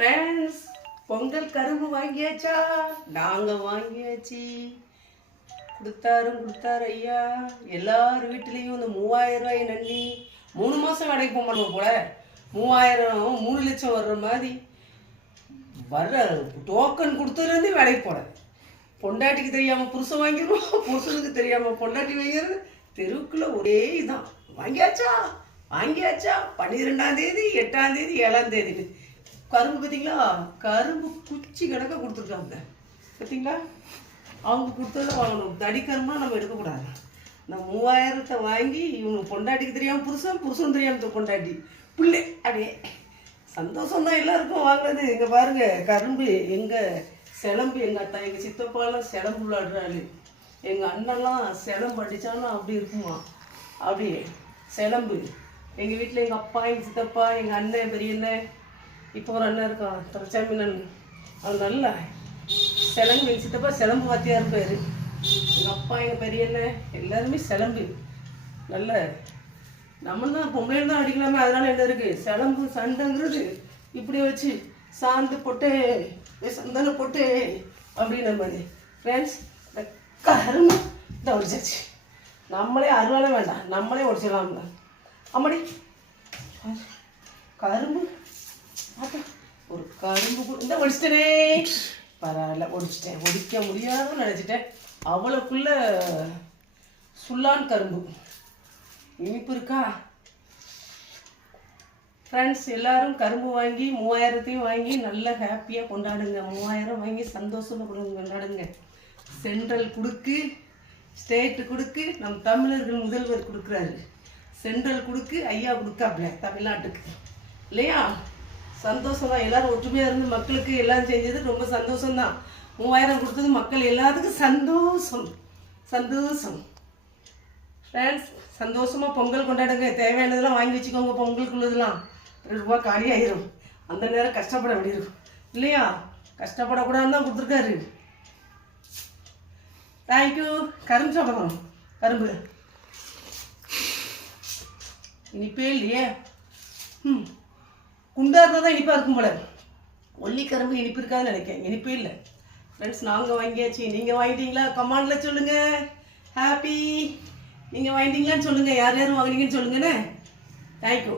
Friends, Pongal கரும்பு வாங்கியாச்சா? நாங்கள் வாங்கியாச்சு. கொடுத்தாரு ஐயா. எல்லார் வீட்லேயும் இந்த 3000 ரூபாய் நன்றி 3 மாதம் வேலைக்கு போக மாட்டோம் போல. 3000 3 லட்சம் வர்ற மாதிரி வர்ற டோக்கன் கொடுத்ததுலேருந்து வேலைக்கு போட. பொண்டாட்டிக்கு தெரியாமல் புருஷன் வாங்கிடுவோம், புருஷனுக்கு தெரியாமல் பொண்டாட்டி வாங்கிறது. தெருவுக்குள்ளே ஒரே இதான். வாங்கியாச்சா 12ஆம் தேதி 8ஆம் தேதி 7ஆம் தேதி கரும்பு பார்த்தீங்களா? கரும்பு குச்சி கணக்க கொடுத்துருக்காங்க பார்த்தீங்களா? அவங்க கொடுத்ததை வாங்கணும். தடி கரும்புலாம் நம்ம எடுக்கக்கூடாது. இந்த 3000 வாங்கி இவங்க பொண்டாட்டிக்கு தெரியாமல் புருஷன் தெரியாமல் பொண்டாட்டி பிள்ளை அப்படியே சந்தோஷம் தான் எல்லாருக்கும் வாங்கினது. இங்கே பாருங்க கரும்பு. எங்கள் சிலம்பு, எங்கள் அத்தா எங்கள் சித்தப்பாலாம் சிலம்பு விளாடுறாரு. எங்கள் அண்ணெல்லாம் சிலம்பு அடித்தாலும் அப்படி இருக்குமா, அப்படியே சிலம்பு. எங்கள் வீட்டில் எங்கள் அப்பா, எங்கள் சித்தப்பா, எங்கள் அண்ணன், பெரிய அண்ணன், இப்போ ஒரு அண்ணன் இருக்கான் திரச்சாமின். அவன் நல்லா சிலம்பு. எங்கள் சித்தப்பா சிலம்பு வாத்தியாக இருப்பார். எங்கள் அப்பா, எங்கள் பெரிய அண்ணன் எல்லாருமே சிலம்பு. நல்ல நம்ம தான் பொம்பளை தான் அடிக்கலாமே. அதனால என்ன இருக்குது, சிலம்பு சண்டைங்கிறது இப்படி வச்சு சாந்து போட்டு சந்தனம் போட்டு அப்படின்னு மாதிரி. ஃப்ரெண்ட்ஸ், இந்த கரும்பு தான் உடிச்சாச்சு. நம்மளே அருவாலே வேண்டாம், நம்மளே உடிச்சிடலாம்ல. அம்மாடி கரும்பு ஒரு கரும்பு இந்த ஒடிச்சிட்டனே. பரவாயில்ல, ஒடிச்சிட்டேன். ஒடிக்க முடியாதுன்னு நினச்சிட்டேன். அவ்வளோக்குள்ள சுல்லான் கரும்பு இனிப்பு இருக்கா? ஃப்ரெண்ட்ஸ், எல்லோரும் கரும்பு வாங்கி 3000 வாங்கி நல்லா ஹாப்பியாக கொண்டாடுங்க. 3000 வாங்கி சந்தோஷமாக கொண்டாடுங்க. சென்ட்ரல் கொடுக்கு, ஸ்டேட்டு கொடுக்கு, நம் தமிழர்கள் முதல்வர் கொடுக்குறாரு. சென்ட்ரல் கொடுக்கு ஐயா கொடுக்காப்ல தமிழ்நாட்டுக்கு இல்லையா? சந்தோஷம் தான். எல்லோரும் ஒற்றுமையாக இருந்து மக்களுக்கு எல்லாம் செஞ்சது ரொம்ப சந்தோஷம்தான். 3000 கொடுத்தது மக்கள் எல்லாத்துக்கும் சந்தோஷம். ஃப்ரெண்ட்ஸ், சந்தோஷமாக பொங்கல் கொண்டாடுங்க. தேவையானதெல்லாம் வாங்கி வச்சுக்கோங்க. பொங்கலுக்குள்ளதெல்லாம் 2 ரூபா காலி ஆயிரும். அந்த நேரம் கஷ்டப்பட வேண்டியிருக்கும் இல்லையா? கஷ்டப்படக்கூடாதுன்னு தான் கொடுத்துருக்காரு. தேங்க்யூ. கரும்பு சாப்பிடணும். கரும்பு இனிப்பே இல்லையே. குண்டா இருந்தால் தான் இனிப்பாக இருக்கும் போல. ஒல்லி கரும்பு இனிப்பு இருக்காதுன்னு நினைக்கிறேன். இனிப்பே இல்லை. ஃப்ரெண்ட்ஸ், நாங்கள் வாங்கியாச்சு. நீங்கள் வாங்கிட்டீங்களா? கமெண்டில் சொல்லுங்கள். ஹாப்பி. நீங்கள் வாங்கிட்டீங்களான்னு சொல்லுங்கள். யார் யாரும் வாங்கினீங்கன்னு சொல்லுங்கண்ணே. தேங்க்யூ.